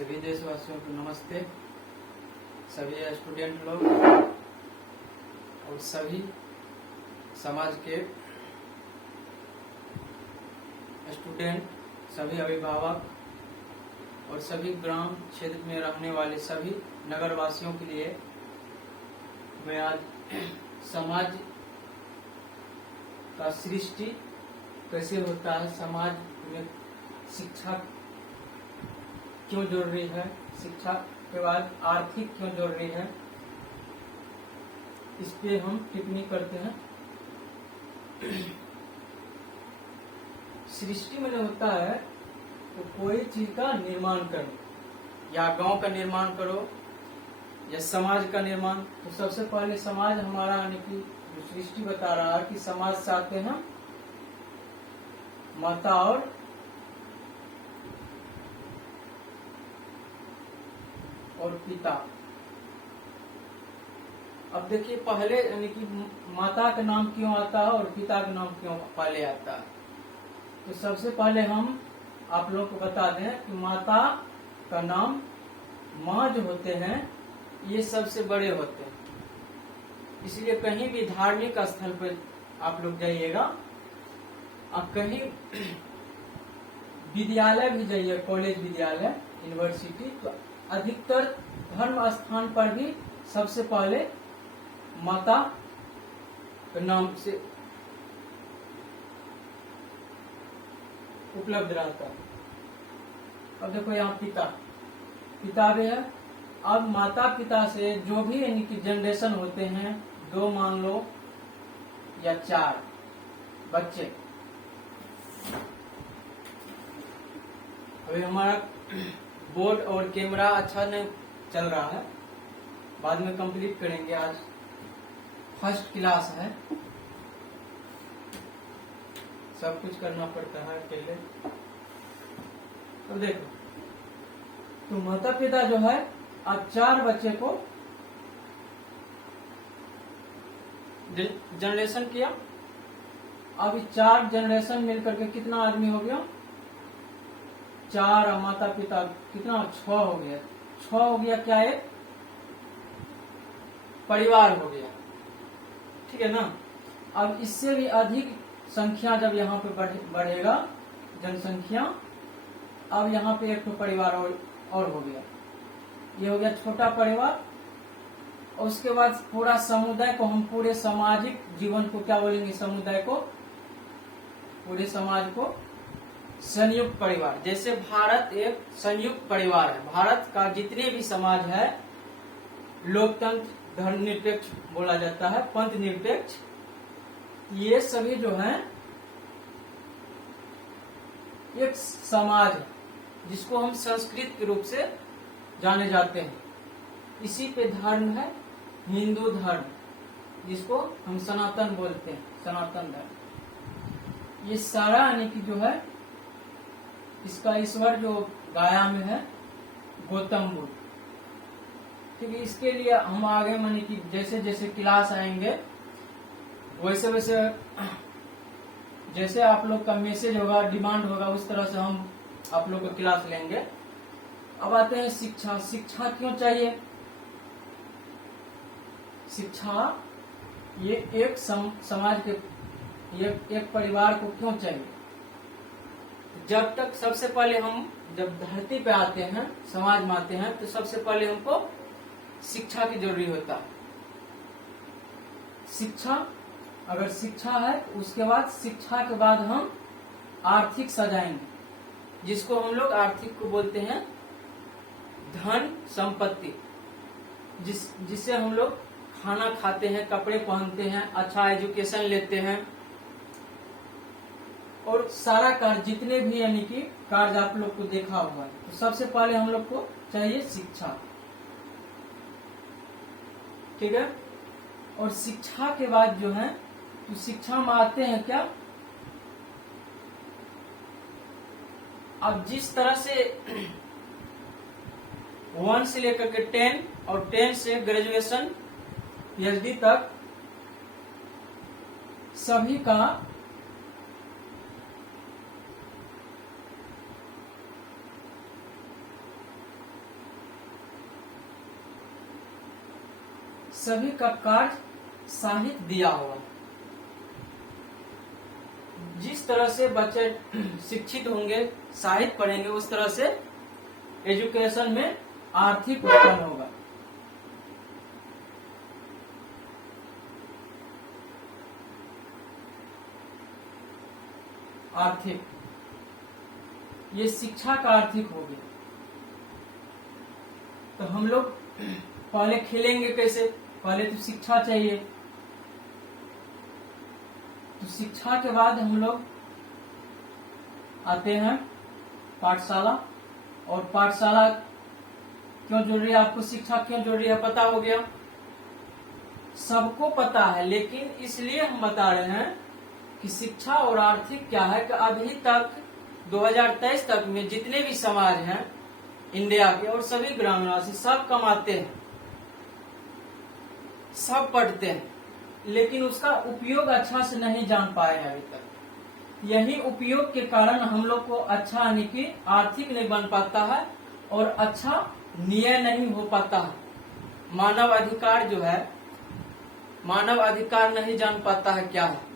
सभी देशवासियों को नमस्ते। सभी स्टूडेंट लोग और सभी समाज के स्टूडेंट, सभी अभिभावक और सभी ग्राम क्षेत्र में रहने वाले सभी नगर वासियों के लिए मैं आज समाज का सृष्टि कैसे होता है, समाज में शिक्षा क्यों जरूरी है, शिक्षा के बाद आर्थिक क्यों जरूरी है, इस पे हम टिप्पणी करते हैं। सृष्टि में जो होता है तो कोई चीज का निर्माण करो, या गांव का निर्माण करो या समाज का निर्माण। तो सबसे पहले समाज हमारा यानी कि जो सृष्टि बता रहा है कि समाज से आते हैं माता और पिता। अब देखिए पहले यानी कि माता का नाम क्यों आता है और पिता का नाम क्यों पहले आता है। तो सबसे पहले हम आप लोग को बता दें कि माता का नाम, माँ जो होते हैं ये सबसे बड़े होते हैं। इसलिए कहीं भी धार्मिक स्थल पर आप लोग जाइएगा, आप कहीं विद्यालय भी जाइए, कॉलेज, विद्यालय, यूनिवर्सिटी, तो अधिकतर धर्म स्थान पर भी सबसे पहले माता के नाम से उपलब्ध रहता है। अब देखो यहाँ पिता भी है। अब माता पिता से जो भी इनकी जनरेशन होते हैं, 2 मान लो या 4 बच्चे। अभी हमारा बोर्ड और कैमरा अच्छा नहीं चल रहा है, बाद में कंप्लीट करेंगे। आज फर्स्ट क्लास है, सब कुछ करना पड़ता है अकेले। तो देखो, तो माता पिता जो है अब 4 बच्चे को जनरेशन किया। अब 4 जनरेशन मिलकर के कितना आदमी हो गया? 4 माता पिता कितना? 6 हो गया। 6 हो गया, क्या एक परिवार हो गया, ठीक है ना। अब इससे भी अधिक संख्या जब यहाँ पे बढ़ेगा जनसंख्या, अब यहाँ पे एक तो परिवार और हो गया, ये हो गया छोटा परिवार। और उसके बाद पूरा समुदाय को हम पूरे सामाजिक जीवन को क्या बोलेंगे? समुदाय को, पूरे समाज को संयुक्त परिवार। जैसे भारत एक संयुक्त परिवार है, भारत का जितने भी समाज है, लोकतंत्र, धर्मनिरपेक्ष बोला जाता है, पंथ निरपेक्ष, ये सभी जो हैं एक समाज है जिसको हम संस्कृत के रूप से जाने जाते हैं। इसी पे धर्म है हिंदू धर्म, जिसको हम सनातन बोलते हैं, सनातन धर्म। ये सारा यानी कि जो है इसका ईश्वर जो गाया में है गौतम बुद्ध। ठीक है, इसके लिए हम आगे माने कि जैसे जैसे क्लास आएंगे वैसे वैसे जैसे आप लोग का मैसेज होगा, डिमांड होगा, उस तरह से हम आप लोग को क्लास लेंगे। अब आते हैं शिक्षा। शिक्षा क्यों चाहिए? शिक्षा ये एक समाज के, एक परिवार को क्यों चाहिए? जब तक सबसे पहले हम जब धरती पे आते हैं, समाज में आते हैं, तो सबसे पहले हमको शिक्षा की जरूरी होता है। शिक्षा, अगर शिक्षा है तो उसके बाद शिक्षा के बाद हम आर्थिक सजाएंगे, जिसको हम लोग आर्थिक को बोलते हैं धन संपत्ति, जिससे हम लोग खाना खाते हैं, कपड़े पहनते हैं, अच्छा एजुकेशन लेते हैं, और सारा कार्य जितने भी यानी कि कार्य आप लोग को देखा हुआ है। तो सबसे पहले हम लोग को चाहिए शिक्षा, ठीक है। और शिक्षा के बाद जो है, तो शिक्षा में आते हैं क्या, अब जिस तरह से 1 से लेकर के 10 और 10 से ग्रेजुएशन PhD तक सभी का सभी का कार्य साहित्य दिया होगा। जिस तरह से बच्चे शिक्षित होंगे, साहित्य पढ़ेंगे, उस तरह से एजुकेशन में आर्थिक उत्पन्न होगा। आर्थिक, ये शिक्षा का आर्थिक हो गया। तो हम लोग पहले खेलेंगे कैसे? पहले तो शिक्षा चाहिए। तो शिक्षा के बाद हम लोग आते हैं पाठशाला। और पाठशाला क्यों जरूरी है? आपको शिक्षा क्यों जरूरी है पता हो गया? सबको पता है, लेकिन इसलिए हम बता रहे हैं कि शिक्षा और आर्थिक क्या है कि अभी तक 2023 तक में जितने भी समाज हैं इंडिया के और सभी ग्रामीणवासी सब कमाते हैं, सब पढ़ते हैं, लेकिन उसका उपयोग अच्छा से नहीं जान पाए हैं अभी तक। यही उपयोग के कारण हम लोग को अच्छा यानी कि आर्थिक नहीं बन पाता है और अच्छा न्याय नहीं हो पाता है। मानव अधिकार जो है, मानव अधिकार नहीं जान पाता है क्या है।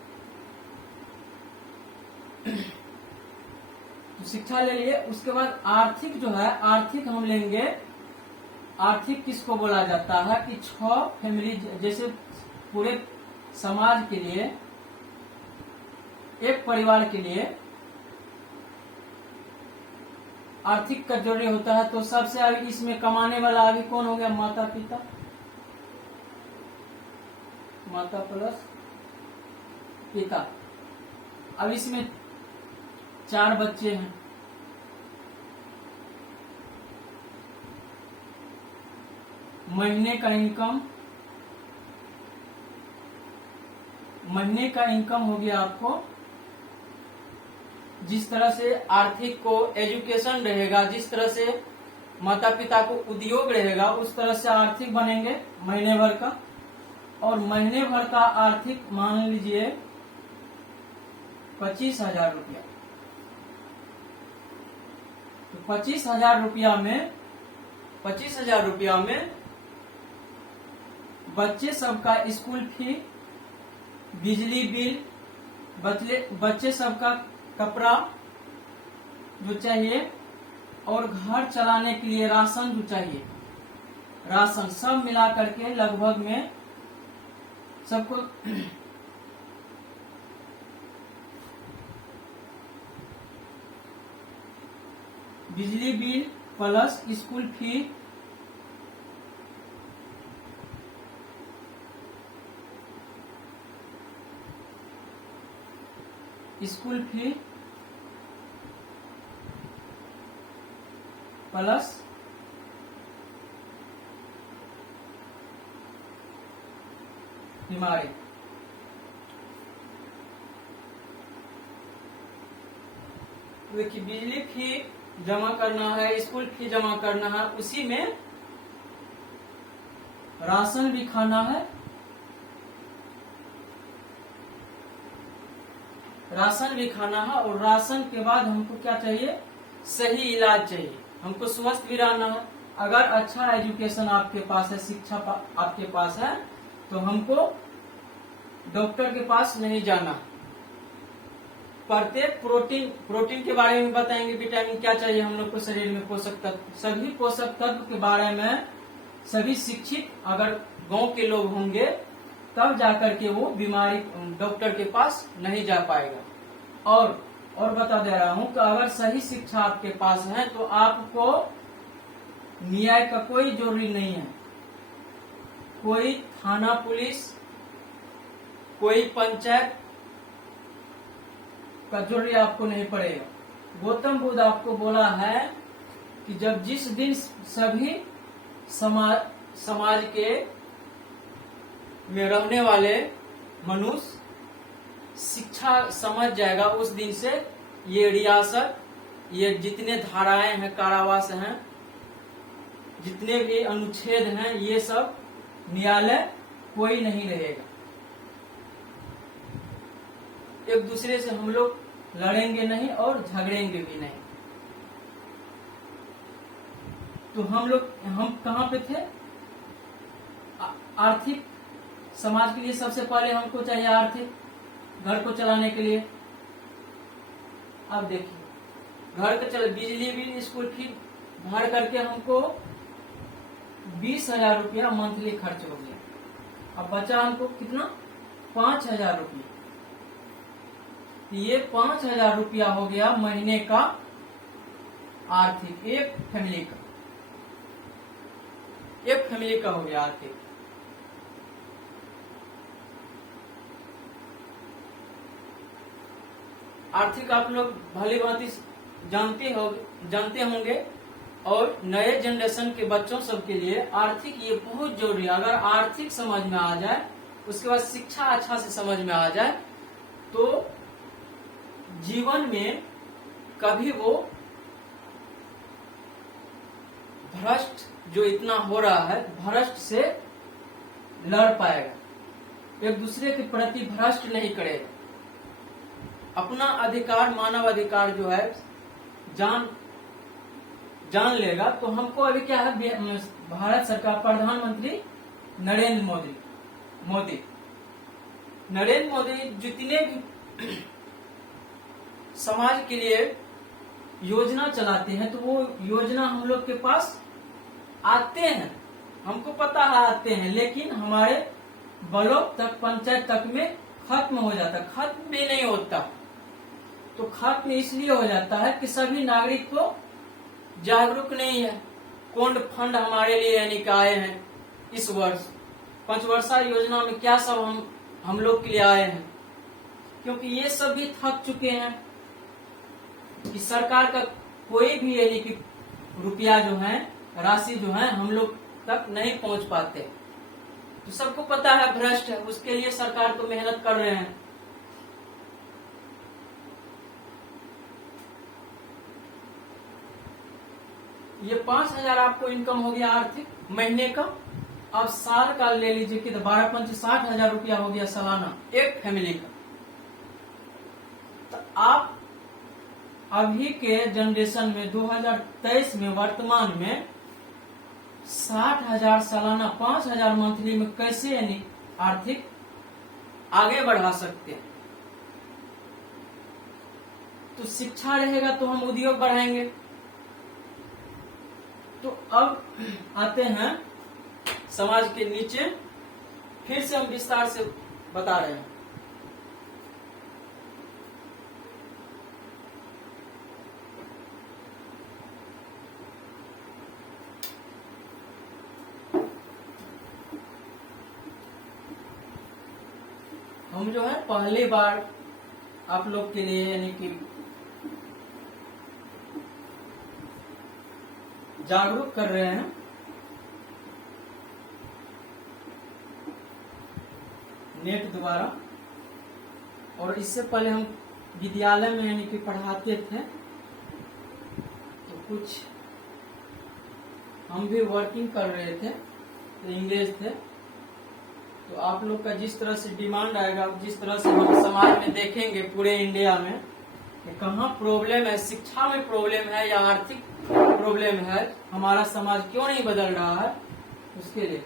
तो शिक्षा ले लिए, उसके बाद आर्थिक जो है, आर्थिक हम लेंगे। आर्थिक किसको बोला जाता है कि 6 फैमिली, जैसे पूरे समाज के लिए, एक परिवार के लिए आर्थिक का जरूरी होता है। तो सबसे अभी इसमें कमाने वाला अभी कौन हो गया? माता पिता, माता प्लस पिता। अब इसमें 4 बच्चे हैं। महीने का इनकम हो गया आपको। जिस तरह से आर्थिक को एजुकेशन रहेगा, जिस तरह से माता पिता को उद्योग रहेगा, उस तरह से आर्थिक बनेंगे महीने भर का। और महीने भर का आर्थिक मान लीजिए 25,000 रुपया। तो 25,000 रुपया में बच्चे सबका स्कूल फी, बिजली बिल, बच्चे सबका कपड़ा जो चाहिए, और घर चलाने के लिए राशन जो चाहिए, राशन सब मिला करके लगभग में सबको बिजली bill plus school fee, plus बीमारी। देखिए, बिजली फी जमा करना है, स्कूल फी जमा करना है, उसी में राशन भी खाना है। राशन भी खाना है, और राशन के बाद हमको क्या चाहिए? सही इलाज चाहिए, हमको स्वस्थ भी रहना है। अगर अच्छा एजुकेशन आपके पास है, शिक्षा आपके पास है, तो हमको डॉक्टर के पास नहीं जाना। प्रत्येक प्रोटीन के बारे में बताएंगे, विटामिन क्या चाहिए हम लोग को शरीर में, पोषक तत्व, सभी पोषक तत्व के बारे में सभी शिक्षित अगर गांव के लोग होंगे, तब जाकर के वो बीमारी डॉक्टर के पास नहीं जा पाएगा। और बता दे रहा हूं कि अगर सही शिक्षा आपके पास है तो आपको न्याय का कोई जरूरी नहीं है। कोई थाना पुलिस, कोई पंचायत का जरूरी आपको नहीं पड़ेगा। गौतम बुद्ध आपको बोला है कि जब जिस दिन सभी समाज के में रहने वाले मनुष्य शिक्षा समझ जाएगा, उस दिन से ये रियासत, ये जितने धाराएं हैं, कारावास हैं, जितने भी अनुच्छेद हैं, ये सब न्यायालय कोई नहीं रहेगा। एक दूसरे से हम लोग लड़ेंगे नहीं और झगड़ेंगे भी नहीं। तो हम कहाँ पे थे? आर्थिक समाज के लिए सबसे पहले हमको चाहिए आर्थिक, घर को चलाने के लिए। अब देखिए घर को चले, बिजली बिल, स्कूल फी भर करके हमको 20,000 रुपया मंथली खर्च हो गया। अब बचा हमको कितना, 5,000 रुपया। ये 5,000 रुपया हो गया महीने का आर्थिक, एक फैमिली का, एक फैमिली का हो गया आर्थिक। आर्थिक आप लोग भली भांति जानते होंगे, और नए जनरेशन के बच्चों सब के लिए आर्थिक ये बहुत जरूरी है। अगर आर्थिक समझ में आ जाए, उसके बाद शिक्षा अच्छा से समझ में आ जाए, तो जीवन में कभी वो भ्रष्ट जो इतना हो रहा है, भ्रष्ट से लड़ पाएगा, एक दूसरे के प्रति भ्रष्ट नहीं करेगा, अपना अधिकार, मानव अधिकार जो है जान लेगा। तो हमको अभी क्या है, भारत सरकार, प्रधानमंत्री नरेंद्र मोदी जितने भी समाज के लिए योजना चलाते हैं, तो वो योजना हम लोग के पास आते हैं, हमको पता है आते हैं, लेकिन हमारे ब्लॉक तक, पंचायत तक में खत्म हो जाता, खत्म भी नहीं होता। तो खत्म इसलिए हो जाता है कि सभी नागरिक को जागरूक नहीं है। कोल्ड फंड हमारे लिए यानी कि आए हैं इस वर्ष, पंचवर्षीय योजना में क्या सब हम लोग के लिए आए हैं, क्योंकि ये सभी थक चुके हैं कि सरकार का कोई भी यानी कि रुपया जो है, राशि जो है, हम लोग तक नहीं पहुंच पाते। तो सबको पता है भ्रष्ट है, उसके लिए सरकार तो मेहनत कर रहे हैं। ये 5,000 आपको इनकम हो गया आर्थिक महीने का। अब साल का ले लीजिए कि 12 पंच 60,000 रुपया हो गया सालाना एक फैमिली का। तो आप अभी के जनरेशन में 2023 में वर्तमान में 60,000 सालाना, 5,000 मंथली में कैसे यानी आर्थिक आगे बढ़ा सकते हैं। तो शिक्षा रहेगा तो हम उद्योग बढ़ाएंगे। तो अब आते हैं समाज के नीचे, फिर से हम विस्तार से बता रहे हैं। हम जो है पहली बार आप लोग के लिए यानी कि जागरूक कर रहे हैं। नेट द्वारा, और इससे पहले हम विद्यालय में यानी कि पढ़ाते थे, तो कुछ हम भी वर्किंग कर रहे थे, तो इंग्लिश थे। तो आप लोग का जिस तरह से डिमांड आएगा, जिस तरह से हम समाज में देखेंगे पूरे इंडिया में कि कहाँ प्रॉब्लम है, शिक्षा में प्रॉब्लम है या आर्थिक प्रॉब्लम है, हमारा समाज क्यों नहीं बदल रहा है, उसके लिए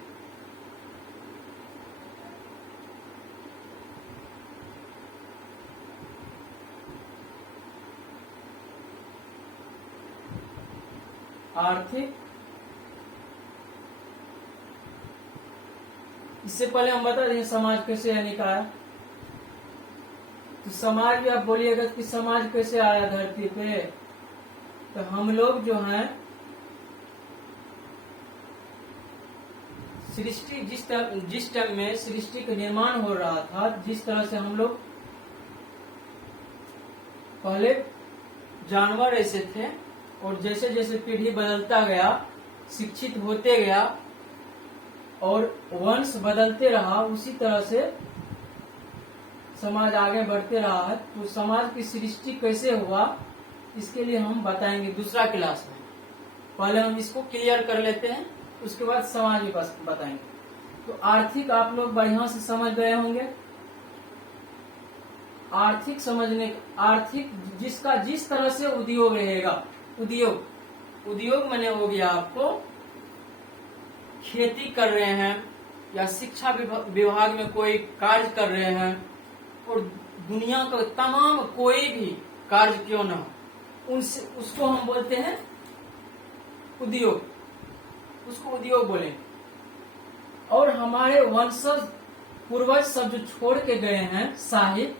आर्थिक, इससे पहले हम बता दें समाज कैसे यानी का है। तो समाज भी आप बोलिएगा कि समाज कैसे आया धरती पे, तो हम लोग जो हैं सृष्टि, जिस टाइम में सृष्टि का निर्माण हो रहा था, जिस तरह से हम लोग पहले जानवर ऐसे थे, और जैसे जैसे पीढ़ी बदलता गया, शिक्षित होते गया और वंश बदलते रहा, उसी तरह से समाज आगे बढ़ते रहा है। तो समाज की सृष्टि कैसे हुआ, इसके लिए हम बताएंगे दूसरा क्लास में। पहले हम इसको क्लियर कर लेते हैं, उसके बाद समाज भी बताएंगे। तो आर्थिक आप लोग बढ़िया से समझ गए होंगे। आर्थिक समझने, आर्थिक जिसका जिस तरह से उद्योग रहेगा, उद्योग मैंने हो गया आपको खेती कर रहे हैं, या शिक्षा विभाग में कोई कार्य कर रहे हैं और दुनिया का तमाम कोई भी कार्य क्यों न हो, उनसे उसको हम बोलते हैं उद्योग, उसको उद्योग बोलेंगे। और हमारे वंशज पूर्वज सब जो छोड़ के गए हैं साहित्य,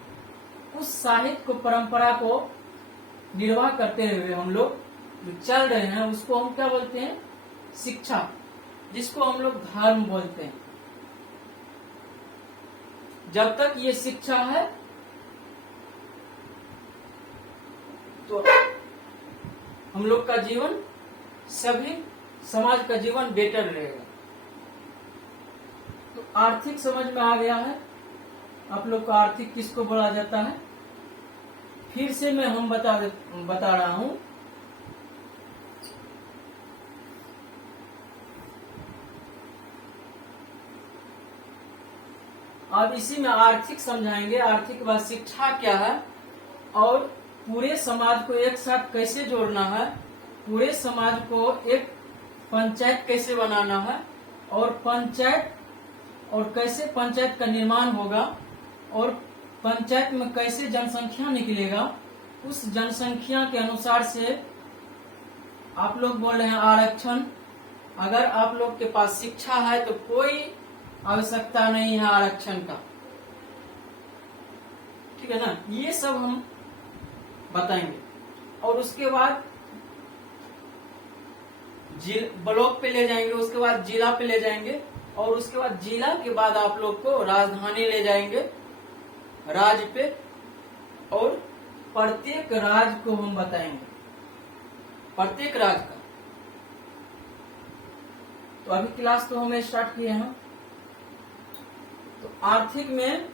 उस साहित्य को परंपरा को निर्वाह करते हुए हम लोग जो चल रहे हैं उसको हम क्या बोलते हैं? शिक्षा, जिसको हम लोग धर्म बोलते हैं। जब तक ये शिक्षा है तो हम लोग का जीवन, सभी समाज का जीवन बेटर रहेगा। तो आर्थिक समझ में आ गया है आप लोग को? आर्थिक किसको बोला जाता है? फिर से मैं हम बता रहा हूं। अब इसी में आर्थिक समझाएंगे। आर्थिक के बाद शिक्षा क्या है और पूरे समाज को एक साथ कैसे जोड़ना है, पूरे समाज को एक पंचायत कैसे बनाना है, और पंचायत और कैसे पंचायत का निर्माण होगा, और पंचायत में कैसे जनसंख्या निकलेगा, उस जनसंख्या के अनुसार से आप लोग बोल रहे हैं आरक्षण। अगर आप लोग के पास शिक्षा है तो कोई आवश्यकता नहीं है आरक्षण का, ठीक है ना? ये सब हम बताएंगे। और उसके बाद ब्लॉक पे ले जाएंगे, उसके बाद जिला पे ले जाएंगे, और उसके बाद जिला के बाद आप लोग को राजधानी ले जाएंगे, राज्य पे, और प्रत्येक राज्य को हम बताएंगे, प्रत्येक राज्य का। तो अभी क्लास तो हमें स्टार्ट किए हैं। तो आर्थिक में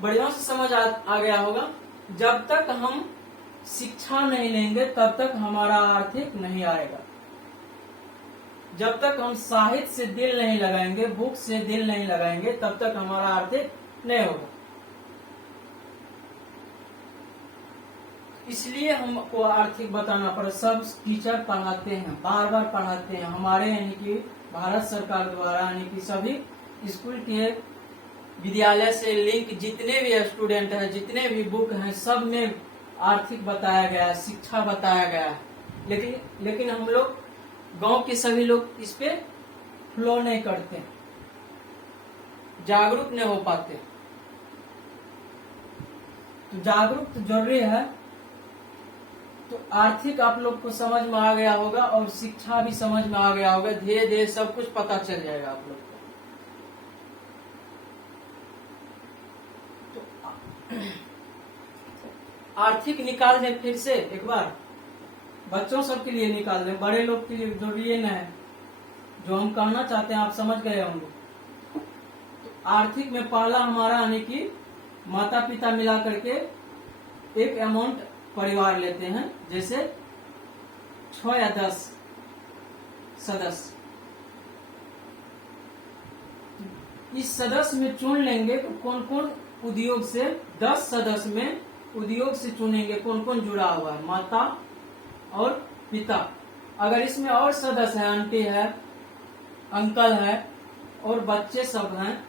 बढ़िया से समझ आ गया होगा। जब तक हम शिक्षा नहीं लेंगे तब तक हमारा आर्थिक नहीं आएगा। जब तक हम साहित्य से दिल नहीं लगाएंगे, बुक से दिल नहीं लगाएंगे, तब तक हमारा आर्थिक नहीं होगा। इसलिए हमको आर्थिक बताना पड़ा। सब टीचर पढ़ाते हैं, बार बार पढ़ाते हैं। हमारे यानी कि भारत सरकार द्वारा यानी कि सभी स्कूल के विद्यालय से लिंक जितने भी स्टूडेंट हैं, जितने भी बुक हैं, सब में आर्थिक बताया गया है, शिक्षा बताया गया है। लेकिन हम लोग गांव के सभी लोग इस पे फ्लो नहीं करते, जागरूक नहीं हो पाते। तो जागरूक तो जरूरी है। तो आर्थिक आप लोग को समझ में आ गया होगा और शिक्षा भी समझ में आ गया होगा। धीरे धीरे सब कुछ पता चल जाएगा आप लोग को। तो आर्थिक निकाल दें फिर से एक बार, बच्चों सब के लिए निकाल दें, बड़े लोग के लिए जरूरी नहीं है। जो हम कहना चाहते हैं आप समझ गए होंगे। तो आर्थिक में पहला हमारा यानी कि माता पिता मिला करके एक अमाउंट परिवार लेते हैं, जैसे 6 या 10 सदस्य। इस सदस्य में चुन लेंगे तो कौन कौन उद्योग से, 10 सदस्य में उद्योग से चुनेंगे कौन कौन जुड़ा हुआ है, माता और पिता। अगर इसमें और सदस्य है, आंटी है, अंकल है और बच्चे सब हैं,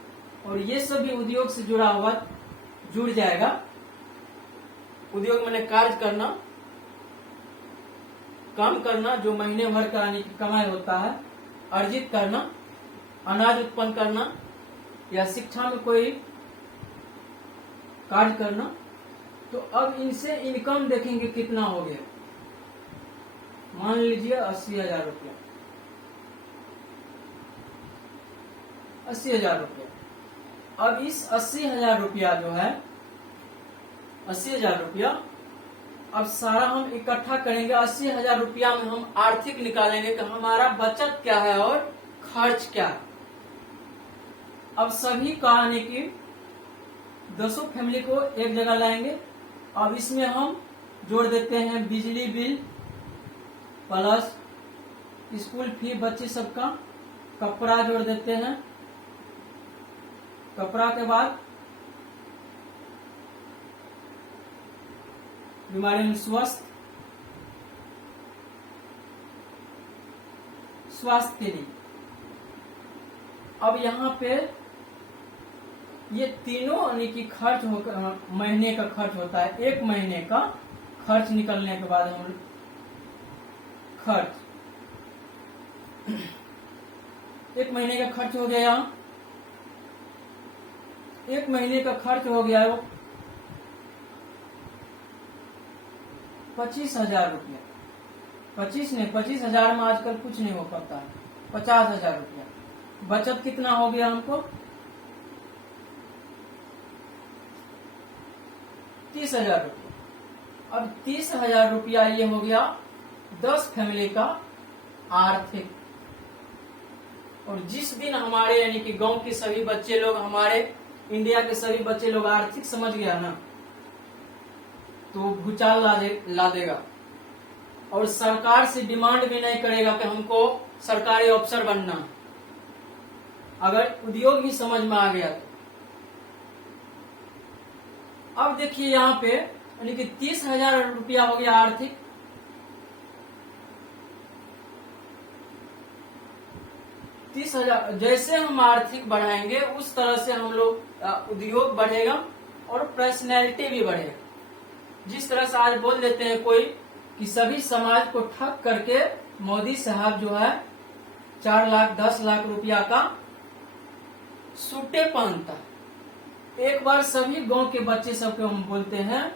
और ये सभी उद्योग से जुड़ा हुआ जुड़ जाएगा। उद्योग मैंने कार्य करना, काम करना, जो महीने भर का यानी कि कमाई होता है, अर्जित करना, अनाज उत्पन्न करना, या शिक्षा में कोई कार्य करना। तो अब इनसे इनकम देखेंगे कितना हो गया। मान लीजिए 80,000 रुपया, 80,000 रुपया। अब इस 80,000 रुपया जो है, 80,000 रुपया अब सारा हम इकट्ठा करेंगे। 80,000 रुपया में हम आर्थिक निकालेंगे कि हमारा बचत क्या है और खर्च क्या है। अब सभी का यानी कि 10 फैमिली को एक जगह लाएंगे। अब इसमें हम जोड़ देते हैं बिजली बिल प्लस स्कूल फी बच्चे सबका, कपड़ा जोड़ देते हैं। कपड़ा के बाद बीमारी में स्वस्थ, स्वास्थ्य के लिए। अब यहाँ पे ये तीनों यानी कि खर्च होकर महीने का खर्च होता है। एक महीने का खर्च निकलने के बाद हम खर्च एक महीने का खर्च हो गया, एक महीने का खर्च हो गया वो 25,000 रुपया। 25,000 में आजकल कुछ नहीं हो पाता है। 50,000 रुपया बचत कितना हो गया हमको 30,000 रुपया। अब 30,000 रुपया ये हो गया 10 फैमिली का आर्थिक। और जिस दिन हमारे यानी कि गांव के सभी बच्चे लोग, हमारे इंडिया के सभी बच्चे लोग आर्थिक समझ गया ना, तो भूचाल ला देगा। और सरकार से डिमांड भी नहीं करेगा कि हमको सरकारी अफसर बनना है। अगर उद्योग भी समझ में आ गया तो। अब देखिए यहाँ पे यानी कि 30,000 रुपया हो गया आर्थिक। 30,000 जैसे हम आर्थिक बढ़ाएंगे उस तरह से हम लोग उद्योग बढ़ेगा और पर्सनैलिटी भी बढ़ेगा। जिस तरह से आज बोल देते हैं कोई कि सभी समाज को ठग करके मोदी साहब जो है 4 लाख 10 लाख रुपया का सूटे पहनता है। एक बार सभी गांव के बच्चे सबको हम बोलते हैं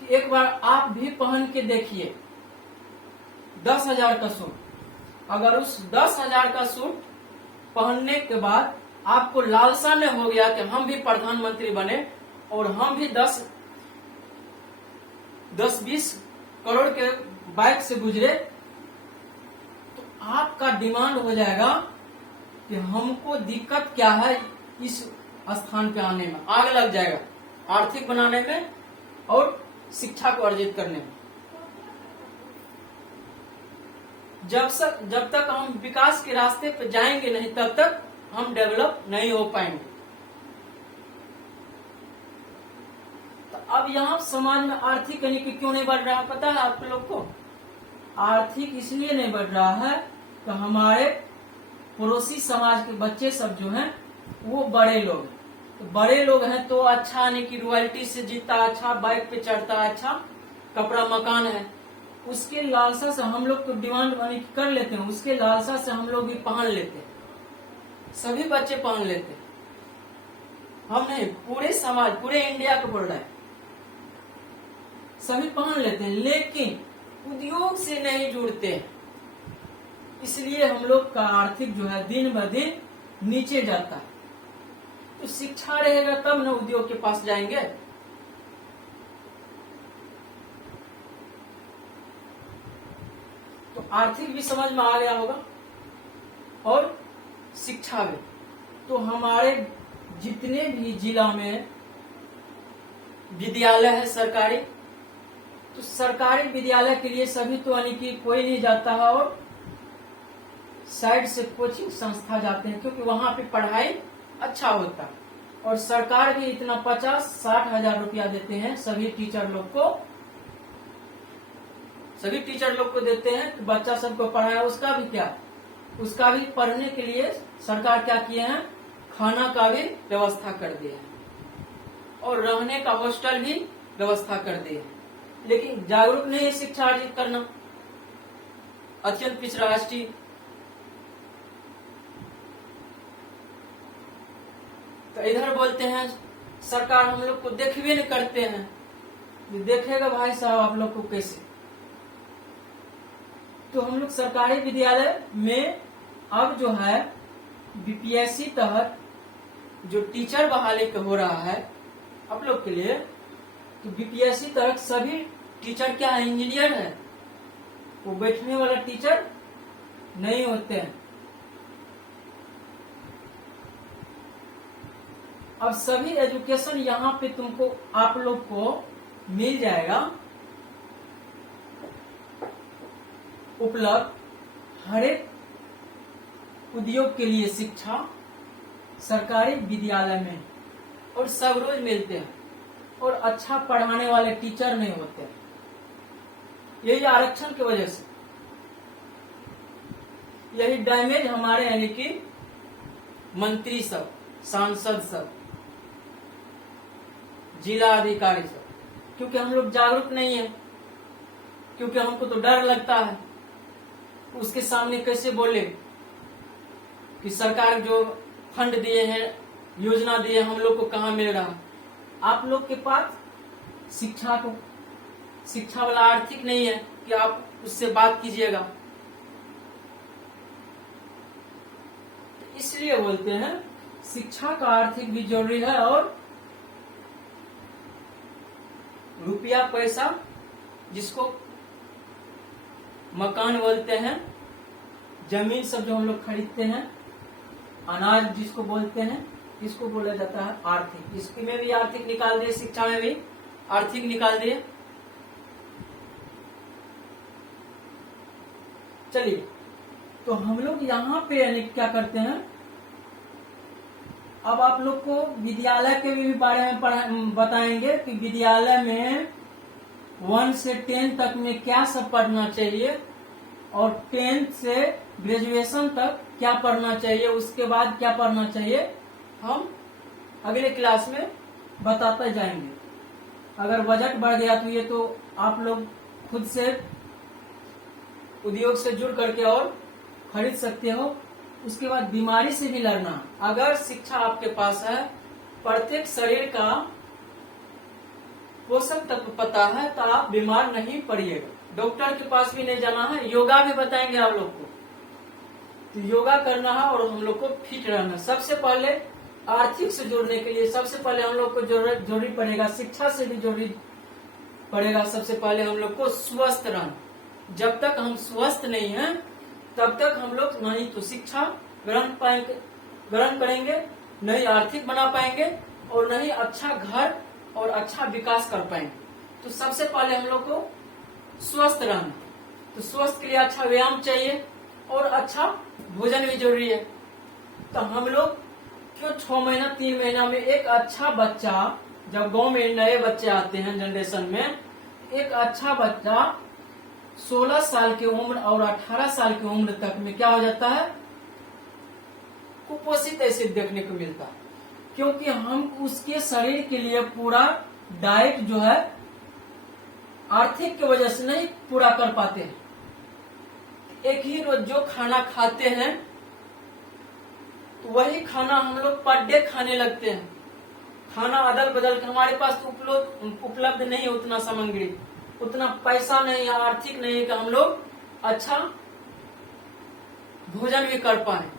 कि एक बार आप भी पहन के देखिए 10,000 का सूट। अगर उस 10,000 का सूट पहनने के बाद आपको लालसा न हो गया कि हम भी प्रधानमंत्री बने और हम भी 10-20 करोड़ के बाइक से गुजरे, तो आपका डिमांड हो जाएगा कि हमको दिक्कत क्या है इस स्थान पे आने में। आग लग जाएगा आर्थिक बनाने में और शिक्षा को अर्जित करने में। जब तक हम विकास के रास्ते पे जाएंगे नहीं तब तक हम डेवलप नहीं हो पाएंगे। तो अब यहाँ समाज में आर्थिक यानी कि क्यों नहीं बढ़ रहा है पता है आप लोग को? आर्थिक इसलिए नहीं बढ़ रहा है कि हमारे पड़ोसी समाज के बच्चे सब जो हैं वो बड़े लोग हैं। तो बड़े लोग हैं तो अच्छा यानी कि रॉयल्टी से जीता, अच्छा बाइक पे चढ़ता, अच्छा कपड़ा मकान है, उसके लालसा से हम लोग तो डिमांड यानी कि कर लेते हैं। उसके लालसा से हम लोग भी पहन लेते हैं, सभी बच्चे पहन लेते हैं। हम नहीं, पूरे समाज, पूरे इंडिया को बोल रहे हैं, सभी पहन लेते हैं, लेकिन उद्योग से नहीं जुड़ते हैं। इसलिए हम लोग का आर्थिक जो है दिन ब दिन नीचे जाता है। तो शिक्षा रहेगा तब ना उद्योग के पास जाएंगे। तो आर्थिक भी समझ में आ गया होगा और शिक्षा भी। तो हमारे जितने भी जिला में विद्यालय है सरकारी, तो सरकारी विद्यालय के लिए सभी तो यानी कि कोई नहीं जाता है और साइड से कोचिंग संस्था जाते हैं, क्योंकि वहां पे पढ़ाई अच्छा होता है। और सरकार भी इतना 50-60 हजार रुपया देते हैं सभी टीचर लोग को देते हैं कि बच्चा सबको पढ़ाया। उसका भी क्या, उसका भी पढ़ने के लिए सरकार क्या किए हैं, खाना का भी व्यवस्था कर दिया है और रहने का हॉस्टल भी व्यवस्था कर दिया है। लेकिन जागरूक नहीं है शिक्षा अर्जित करना, अत्यंत पिछड़ा राष्ट्रीय। तो इधर बोलते हैं सरकार हम लोग को देखबे नहीं करते हैं। देखेगा भाई साहब आप लोग को कैसे? तो हम लोग सरकारी विद्यालय में अब जो है बीपीएससी तहत जो टीचर बहाली हो रहा है आप लोग के लिए, तो बीपीएससी तहत सभी टीचर क्या है, इंजीनियर है, वो बैठने वाला टीचर नहीं होते हैं। अब सभी एजुकेशन यहाँ पे तुमको आप लोग को मिल जाएगा उपलब्ध। हर एक उद्योग के लिए शिक्षा सरकारी विद्यालय में और सब रोज मिलते हैं और अच्छा पढ़ाने वाले टीचर नहीं होते हैं। यही आरक्षण की वजह से, यही डैमेज हमारे यानी कि मंत्री सब, सांसद सब, जिला अधिकारी सब, क्योंकि हम लोग जागरूक नहीं है, क्योंकि हमको तो डर लगता है उसके सामने कैसे बोले कि सरकार जो फंड दिए हैं, योजना दिए, हम लोग को कहाँ मिल रहा। आप लोग के पास शिक्षा वाला आर्थिक नहीं है कि आप उससे बात कीजिएगा। इसलिए बोलते हैं शिक्षा का आर्थिक भी जरूरी है, और रुपया पैसा जिसको मकान बोलते हैं, जमीन सब जो हम लोग खरीदते हैं, अनाज जिसको बोलते हैं, इसको बोला जाता है आर्थिक। इसमें भी आर्थिक निकाल दिए, शिक्षा में भी आर्थिक निकाल दिए। चलिए, तो हम लोग यहाँ पे यानी क्या करते हैं, अब आप लोग को विद्यालय के भी बारे में बताएंगे कि विद्यालय में 1 से 10 तक में क्या सब पढ़ना चाहिए, और 10 से ग्रेजुएशन तक क्या पढ़ना चाहिए, उसके बाद क्या पढ़ना चाहिए, हम अगले क्लास में बताते जाएंगे। अगर बजट बढ़ गया तो ये तो आप लोग खुद से उद्योग से जुड़ करके और खरीद सकते हो। उसके बाद बीमारी से भी लड़ना, अगर शिक्षा आपके पास है, प्रत्येक शरीर का पोषक तत्व पता है, तो आप बीमार नहीं पड़िएगा। डॉक्टर के पास भी नहीं जाना है, योगा भी बताएंगे आप लोग को, तो योगा करना है और हम लोग को फिट रहना। सबसे पहले आर्थिक से जुड़ने के लिए सबसे पहले हम लोग को जरूरी पड़ेगा, शिक्षा से भी जरूरी पड़ेगा, सबसे पहले हम लोग को स्वस्थ रहना। जब तक हम स्वस्थ नहीं हैं, तब तक हम लोग नहीं तो शिक्षा ग्रहण करेंगे, नहीं आर्थिक बना पाएंगे, और नहीं अच्छा घर और अच्छा विकास कर पाएंगे। तो सबसे पहले हम लोग को स्वस्थ रहना, तो स्वस्थ के लिए अच्छा व्यायाम चाहिए और अच्छा भोजन भी जरूरी है। तो हम लोग क्यों 6 महीना 3 महीना में एक अच्छा बच्चा, जब गांव में नए बच्चे आते हैं जनरेशन में, एक अच्छा बच्चा 16 साल की उम्र और 18 साल की उम्र तक में क्या हो जाता है, कुपोषित ऐसे देखने को मिलता है, क्योंकि हम उसके शरीर के लिए पूरा डाइट जो है आर्थिक की वजह से नहीं पूरा कर पाते हैं। एक ही रोज जो खाना खाते हैं, तो वही खाना हम लोग पर डे खाने लगते हैं। खाना अदल बदल के, हमारे पास उपलब्ध नहीं है उतना सामग्री, उतना पैसा नहीं है, आर्थिक नहीं है कि हम लोग अच्छा भोजन भी कर पाए।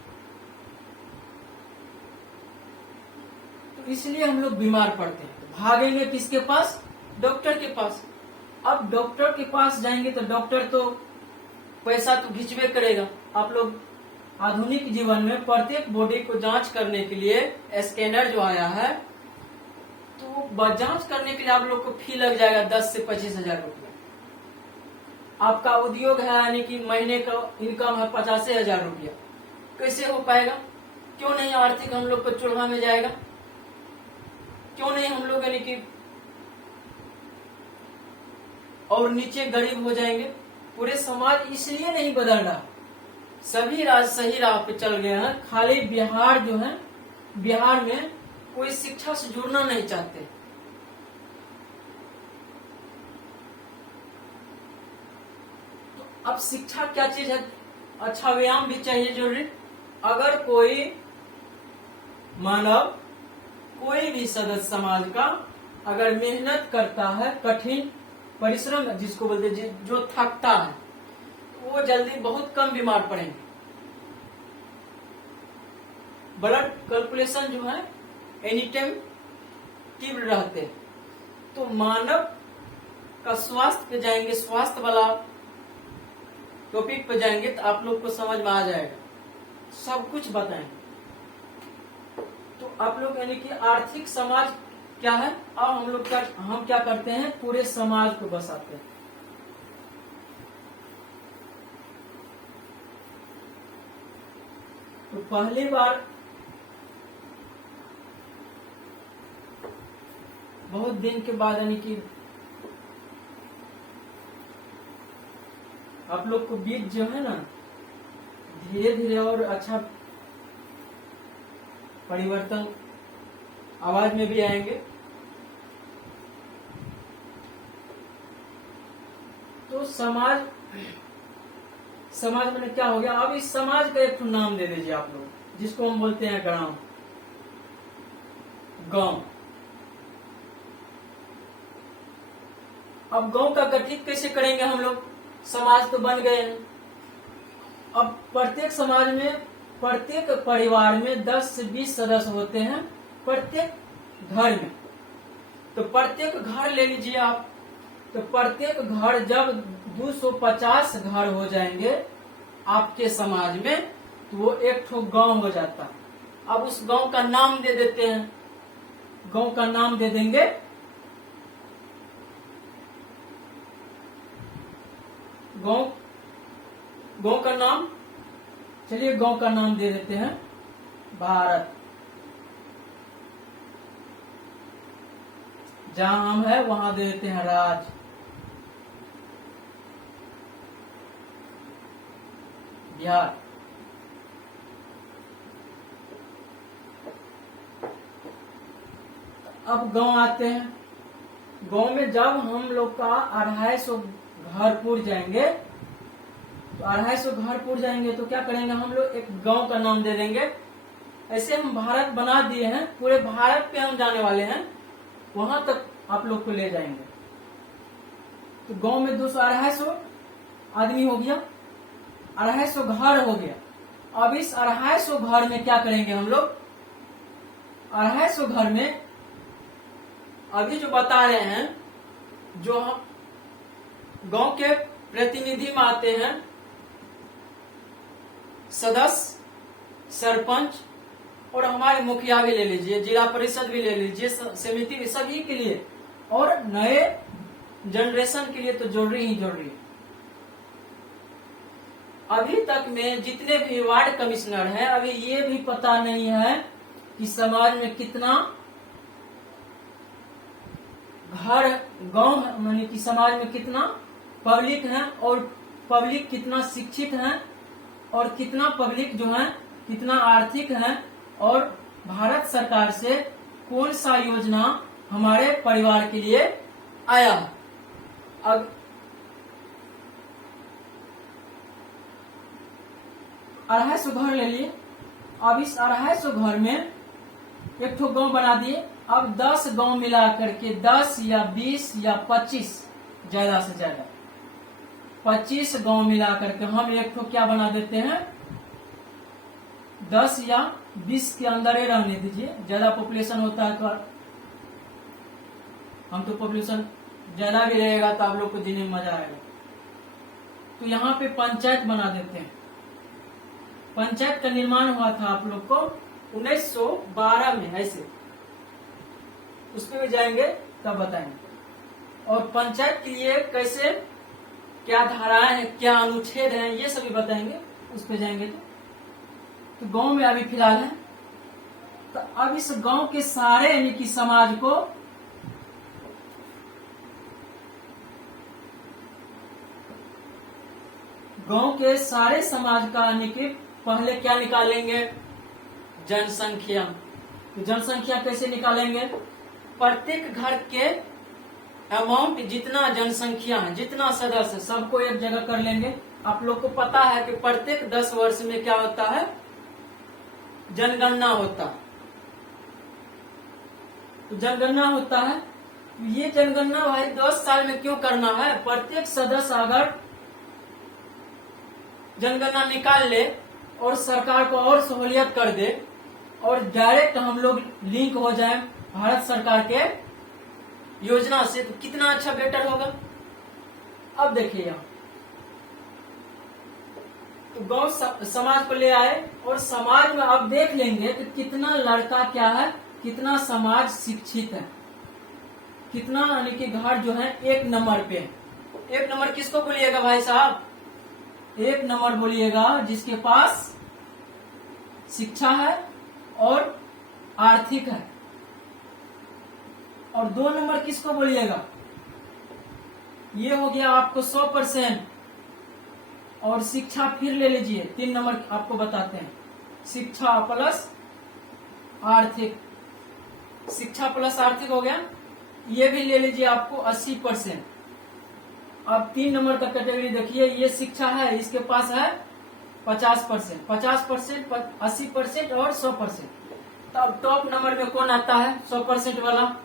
तो इसलिए हम लोग बीमार पड़ते हैं। भागेंगे किसके पास, डॉक्टर के पास। अब डॉक्टर के पास जाएंगे तो डॉक्टर तो पैसा तो खींचवे करेगा। आप लोग आधुनिक जीवन में प्रत्येक बॉडी को जांच करने के लिए स्कैनर जो आया है, तो जांच करने के लिए आप लोग को फी लग जाएगा 10 से 25 हजार रुपया। आपका उद्योग है यानी कि महीने का इनकम है 85 हजार रुपया, कैसे हो पाएगा? क्यों नहीं आर्थिक हम लोग को चूल्हा में जाएगा? क्यों नहीं हम लोग यानी कि और नीचे गरीब हो जाएंगे? पूरे समाज इसलिए नहीं बदल रहा, सभी राज्य सही राह पे चल गए हैं। खाली बिहार जो है, बिहार में कोई शिक्षा से जुड़ना नहीं चाहते। तो अब शिक्षा क्या चीज है? अच्छा व्यायाम भी चाहिए जरूरी। अगर कोई मानव, कोई भी सदस्य समाज का अगर मेहनत करता है, कठिन परिश्रम जिसको बोलते हैं, जो थकता है, वो जल्दी बहुत कम बीमार पड़ेंगे। ब्लड कैलकुलेशन जो है एनी टाइम तीव्र रहते हैं। तो मानव का स्वास्थ्य पे जाएंगे, स्वास्थ्य वाला टॉपिक पे जाएंगे, तो आप लोग को समझ में आ जाएगा, सब कुछ बताएंगे। तो आप लोग यानी कि आर्थिक समाज क्या है, अब हम क्या करते हैं, पूरे समाज को बसाते हैं। तो पहली बार बहुत दिन के बाद यानी कि आप लोग को बीज जो है ना, धीरे धीरे और अच्छा परिवर्तन आवाज में भी आएंगे। तो समाज में क्या हो गया, अब इस समाज का एक नाम दे दीजिए आप लोग, जिसको हम बोलते हैं ग्राम, गांव। अब गांव का गठित कैसे करेंगे हम लोग, समाज तो बन गए हैं। अब प्रत्येक समाज में, प्रत्येक परिवार में 10 से 20 सदस्य होते हैं, प्रत्येक घर में। तो प्रत्येक घर ले लीजिए आप, तो प्रत्येक घर जब 250 घर हो जाएंगे आपके समाज में, तो वो एक ठो गांव हो जाता। अब उस गांव का नाम दे देते हैं, गांव का नाम दे देंगे गांव का नाम, चलिए गांव का नाम दे देते हैं भारत। जहां हम है वहां दे देते हैं राज्य, बिहार। अब गांव आते हैं, गांव में जब हम लोग का 250 घर पूर जाएंगे, तो 250 घर पूर जाएंगे तो क्या करेंगे हम लोग, एक गांव का नाम दे देंगे। ऐसे हम भारत बना दिए हैं, पूरे भारत पे हम जाने वाले हैं, वहां तक आप लोग को ले जाएंगे। तो गांव में 250 आदमी हो गया, 250 घर हो गया। अब इस 250 घर में क्या करेंगे हम लोग, 250 घर में अभी जो बता रहे हैं, जो हम गांव के प्रतिनिधि में आते हैं, सदस्य, सरपंच और हमारे मुखिया भी ले लीजिए, जिला परिषद भी ले लीजिए, समिति भी, सभी के लिए और नए जनरेशन के लिए तो जरूरी ही जरूरी है। अभी तक में जितने भी वार्ड कमिश्नर हैं, अभी ये भी पता नहीं है कि समाज में कितना घर, गांव यानी कि समाज में कितना पब्लिक है, और पब्लिक कितना शिक्षित है, और कितना पब्लिक जो है कितना आर्थिक है, और भारत सरकार से कौन सा योजना हमारे परिवार के लिए आया। अब 250 घर ले लिए। अब इस 250 घर में एक ठो गांव बना दिए। अब 10 गांव मिला करके 10 या 20 या 25, ज्यादा से ज्यादा 25 गांव मिला करके हम एक ठो क्या बना देते हैं, 10 या 20 के अंदर ही रहने दीजिए। ज्यादा पॉपुलेशन होता है तो हम तो पॉपुलेशन ज्यादा भी रहेगा तो आप लोग को देने में मजा आएगा। तो यहाँ पे पंचायत बना देते हैं। पंचायत का निर्माण हुआ था आप लोग को 1912 में, ऐसे उस पर भी जाएंगे तब बताएंगे। और पंचायत के लिए कैसे, क्या धाराएं हैं, क्या अनुच्छेद हैं, ये सभी बताएंगे, उस पर जाएंगे। तो गांव में अभी फिलहाल है। तो अब इस गांव के सारे यानी कि समाज को गांव के सारे समाज का यानी कि पहले क्या निकालेंगे, जनसंख्या। तो जनसंख्या कैसे निकालेंगे, प्रत्येक घर के अमाउंट, जितना जनसंख्या है, जितना सदस्य, सबको एक जगह कर लेंगे। आप लोग को पता है कि प्रत्येक 10 वर्ष में क्या होता है, जनगणना होता है। तो जनगणना होता है, ये जनगणना भाई 10 साल में क्यों करना है, प्रत्येक सदस्य अगर जनगणना निकाल ले और सरकार को और सहूलियत कर दे और डायरेक्ट हम लोग लिंक हो जाए भारत सरकार के योजना से, तो कितना अच्छा बेटर होगा। अब देखिए यहाँ तो गांव समाज को ले आए और समाज में अब देख लेंगे कि कितना लड़का क्या है, कितना समाज शिक्षित है, कितना यानी कि घर जो है 1 नंबर पे है। 1 नंबर किसको बोलिएगा भाई साहब, 1 नंबर बोलिएगा जिसके पास शिक्षा है और आर्थिक है। और 2 नंबर किसको बोलिएगा, ये हो गया आपको 100%। और शिक्षा फिर ले लीजिए, 3 नंबर आपको बताते हैं, शिक्षा प्लस आर्थिक, शिक्षा प्लस आर्थिक हो गया, ये भी ले लीजिए आपको 80%। अब 3 नंबर का कैटेगरी देखिए, ये शिक्षा है, इसके पास है 50%, 50%, 80% और 100%। तब टॉप नंबर में कौन आता है? 100% वाला।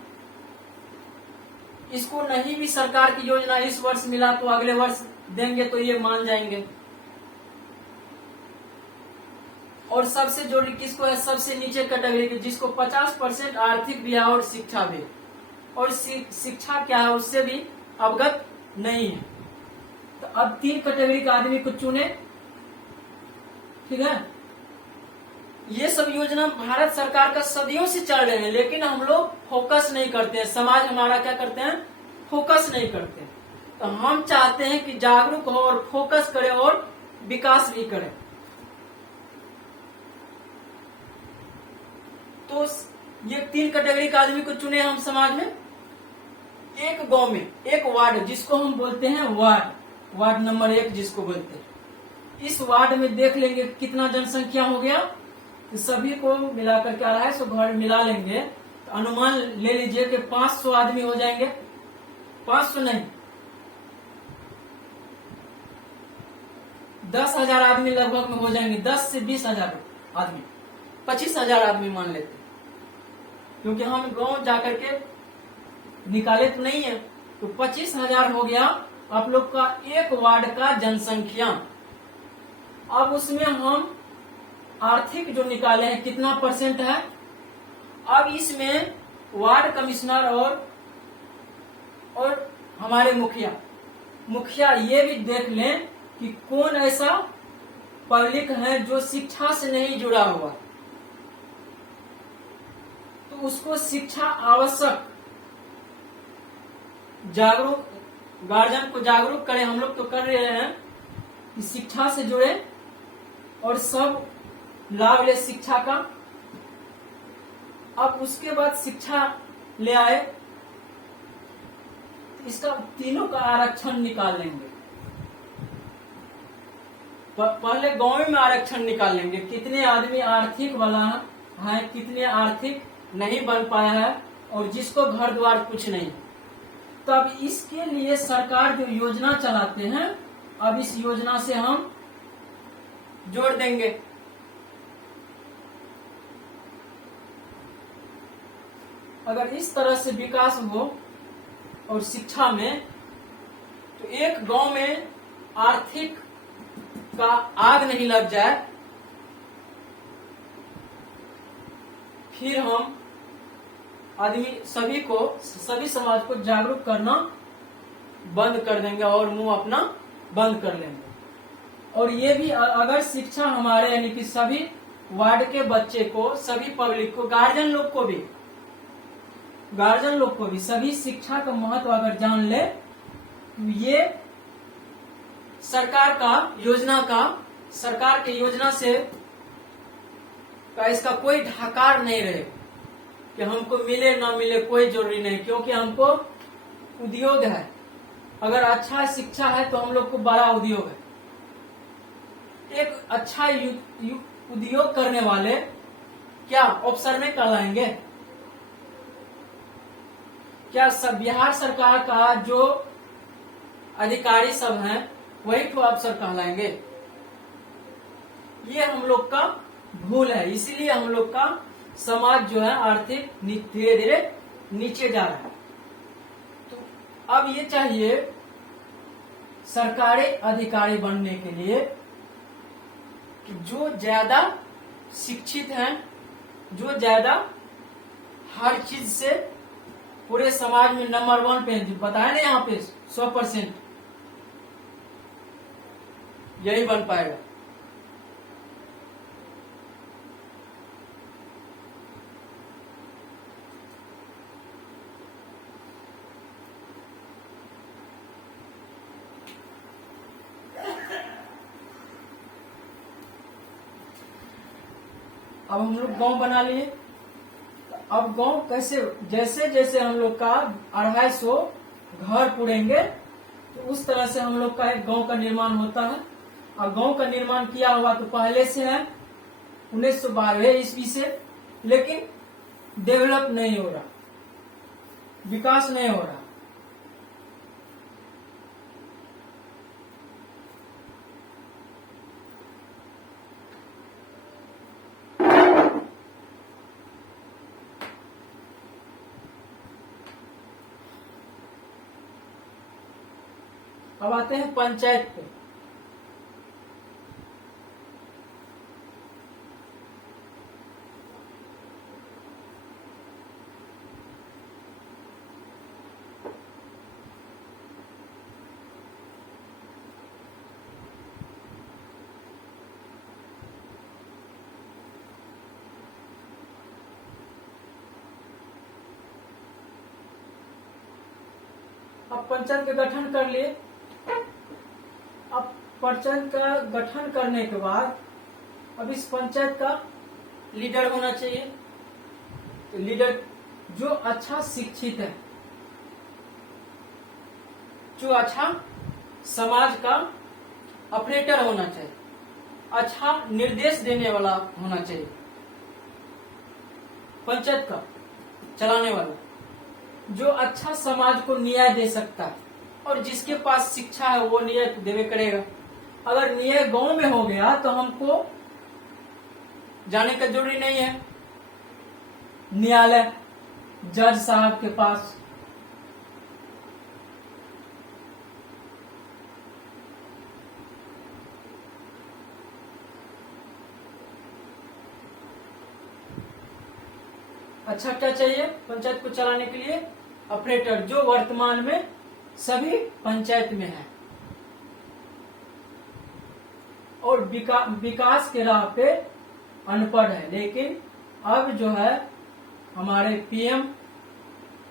इसको नहीं भी सरकार की योजना इस वर्ष मिला तो अगले वर्ष देंगे तो ये मान जाएंगे। और सबसे जरूरी किसको है? सबसे नीचे कैटेगरी के, जिसको 50% आर्थिक भी है और शिक्षा भी, और शिक्षा क्या है उससे भी अवगत नहीं है। तो अब 3 कैटेगरी के आदमी को चुने, ठीक है। ये सब योजना भारत सरकार का सदियों से चल रहे हैं, लेकिन हम लोग फोकस नहीं करते हैं, समाज हमारा क्या करते हैं? फोकस नहीं करते। तो हम चाहते हैं कि जागरूक हो और फोकस करे और विकास भी करे। तो ये 3 कैटेगरी के आदमी को चुने हम समाज में। एक गांव में एक वार्ड, जिसको हम बोलते हैं वार्ड नंबर 1 जिसको बोलते हैं, इस वार्ड में देख लेंगे कितना जनसंख्या हो गया। तो सभी को मिलाकर के 250 घर मिला लेंगे तो अनुमान ले लीजिए कि 500 आदमी हो जाएंगे। 500 नहीं, 10,000 आदमी लगभग में हो जाएंगे। 10 से 20,000 आदमी, 25,000 आदमी मान लेते हैं, क्योंकि हम गांव जाकर के निकाले तो नहीं है। तो 25,000 हो गया आप लोग का एक वार्ड का जनसंख्या। अब उसमें हम आर्थिक जो निकाले हैं कितना परसेंट है। अब इसमें वार्ड कमिश्नर और हमारे मुखिया ये भी देख लें कि कौन ऐसा पब्लिक है जो शिक्षा से नहीं जुड़ा हुआ, तो उसको शिक्षा आवश्यक, जागरूक, गार्जियन को जागरूक करें। हम लोग तो कर रहे हैं कि शिक्षा से जुड़े और सब लाभ ले शिक्षा का। अब उसके बाद शिक्षा ले आए, इसका तीनों का आरक्षण निकाल लेंगे। पहले गांव में आरक्षण निकाल लेंगे, कितने आदमी आर्थिक वाला है, कितने आर्थिक नहीं बन पाया है, और जिसको घर द्वार कुछ नहीं। तब इसके लिए सरकार जो योजना चलाते हैं, अब इस योजना से हम जोड़ देंगे। अगर इस तरह से विकास हो और शिक्षा में, तो एक गांव में आर्थिक का आग नहीं लग जाए, फिर हम आदमी सभी समाज को जागरूक करना बंद कर देंगे और मुंह अपना बंद कर लेंगे। और ये भी अगर शिक्षा हमारे यानी कि सभी वार्ड के बच्चे को, सभी पब्लिक को, गार्जियन लोग को भी सभी शिक्षा का महत्व अगर जान ले, तो ये सरकार के योजना से का इसका कोई ढाकार नहीं रहे कि हमको मिले ना मिले कोई जरूरी नहीं, क्योंकि हमको उद्योग है। अगर अच्छा शिक्षा है तो हम लोग को बड़ा उद्योग है। एक अच्छा उद्योग करने वाले क्या अफसर में कहलाएंगे? क्या सब बिहार सरकार का जो अधिकारी सब हैं वही तो अफसर कहलाएंगे? ये हम लोग का भूल है। इसीलिए हम लोग का समाज जो है आर्थिक धीरे धीरे नीचे जा रहा है। तो अब ये चाहिए सरकारी अधिकारी बनने के लिए कि जो ज्यादा शिक्षित हैं, जो ज्यादा हर चीज से पूरे समाज में नंबर 1 पे बताया ना, यहाँ पे 100% यही बन पाएगा। अब हम लोग गांव बना लिए। अब गांव कैसे, जैसे जैसे हम लोग का 250 घर पूरेंगे तो उस तरह से हम लोग का एक गांव का निर्माण होता है। और गांव का निर्माण किया हुआ तो पहले से है 1912 ईस्वी से, लेकिन डेवलप नहीं हो रहा, विकास नहीं हो रहा। अब आते हैं पंचायत पे। अब पंचायत का गठन कर लिए। अब पंचायत का गठन करने के बाद अब इस पंचायत का लीडर होना चाहिए। तो लीडर जो अच्छा शिक्षित है, जो अच्छा समाज का ऑपरेटर होना चाहिए, अच्छा निर्देश देने वाला होना चाहिए, पंचायत का चलाने वाला, जो अच्छा समाज को न्याय दे सकता है। और जिसके पास शिक्षा है वो न्याय देवे करेगा। अगर न्याय गांव में हो गया तो हमको जाने का जरूरी नहीं है न्यायालय, जज साहब के पास। अच्छा क्या चाहिए पंचायत को चलाने के लिए? ऑपरेटर, जो वर्तमान में सभी पंचायत में है और विकास के राह पे अनपढ़ है। लेकिन अब जो है हमारे पीएम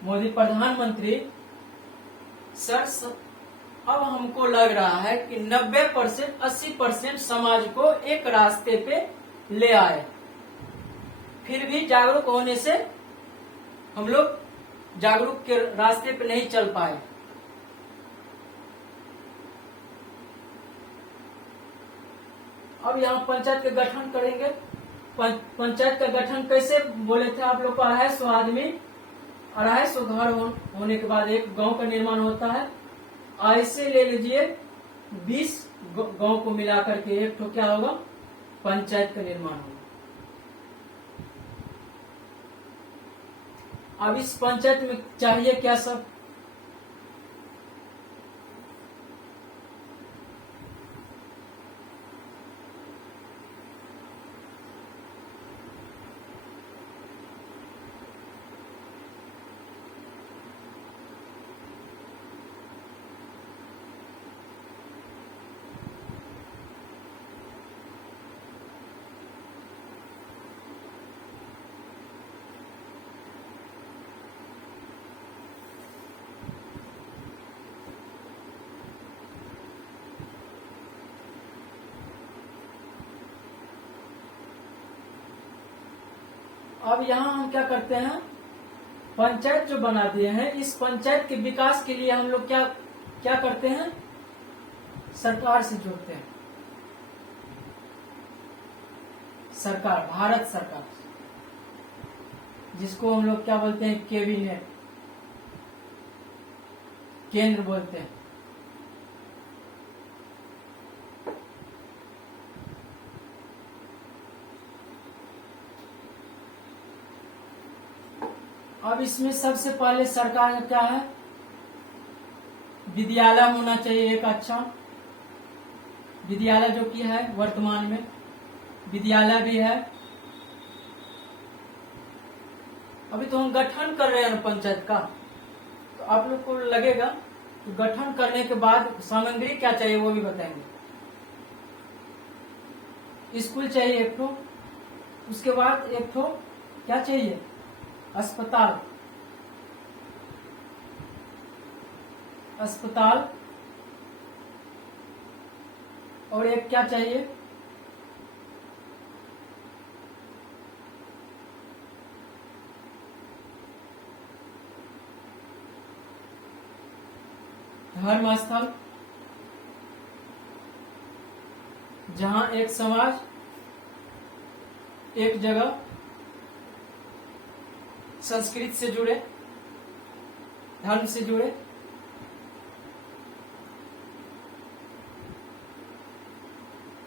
मोदी प्रधानमंत्री सर, अब हमको लग रहा है कि 90% 80% समाज को एक रास्ते पे ले आए। फिर भी जागरूक होने से हम लोग जागरूक के रास्ते पे नहीं चल पाए। अब यहाँ पंचायत का गठन करेंगे। पंचायत का गठन कैसे बोले थे आप लोग को? 250 आदमी, 250 घर होने के बाद एक गांव का निर्माण होता है। ऐसे ले लीजिए 20 गांव को मिलाकर के एक तो क्या होगा? पंचायत का निर्माण होगा। अब इस पंचायत में चाहिए क्या सब? अब यहाँ हम क्या करते हैं? पंचायत जो बना दिए हैं, इस पंचायत के विकास के लिए हम लोग क्या क्या करते हैं? सरकार से जुड़ते हैं। सरकार, भारत सरकार, जिसको हम लोग क्या बोलते हैं? कैबिनेट, केंद्र बोलते हैं। अब इसमें सबसे पहले सरकार का क्या है? विद्यालय होना चाहिए, एक अच्छा विद्यालय जो कि है वर्तमान में विद्यालय भी है। अभी तो हम गठन कर रहे हैं पंचायत का, तो आप लोग को लगेगा कि गठन करने के बाद सामग्री क्या चाहिए वो भी बताएंगे। स्कूल चाहिए एक ठो, उसके बाद एक ठो क्या चाहिए? अस्पताल, अस्पताल, और एक क्या चाहिए? धर्म स्थल, जहां एक समाज एक जगह संस्कृति से जुड़े, धर्म से जुड़े,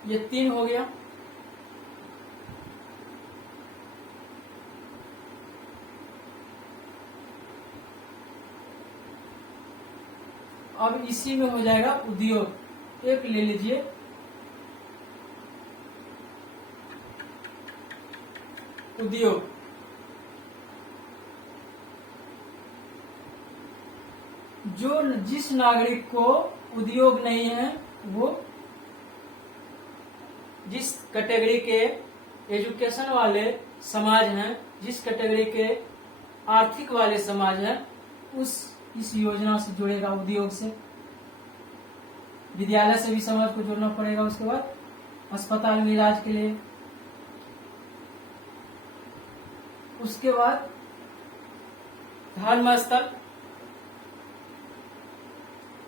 ये 3 हो गया। अब इसी में हो जाएगा उद्योग। एक ले लीजिए, उद्योग। जो जिस नागरिक को उद्योग नहीं है, वो जिस कैटेगरी के एजुकेशन वाले समाज हैं, जिस कैटेगरी के आर्थिक वाले समाज हैं, इस योजना से जुड़ेगा, उद्योग से। विद्यालय से भी समाज को जोड़ना पड़ेगा। उसके बाद अस्पताल में इलाज के लिए, उसके बाद धर्म स्थल,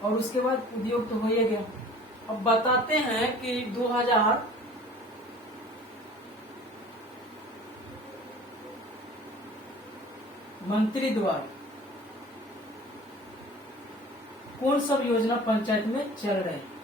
और उसके बाद उद्योग तो हो ही गया। अब बताते हैं कि 2000 मंत्री द्वारा कौन सब योजना पंचायत में चल रहे हैं।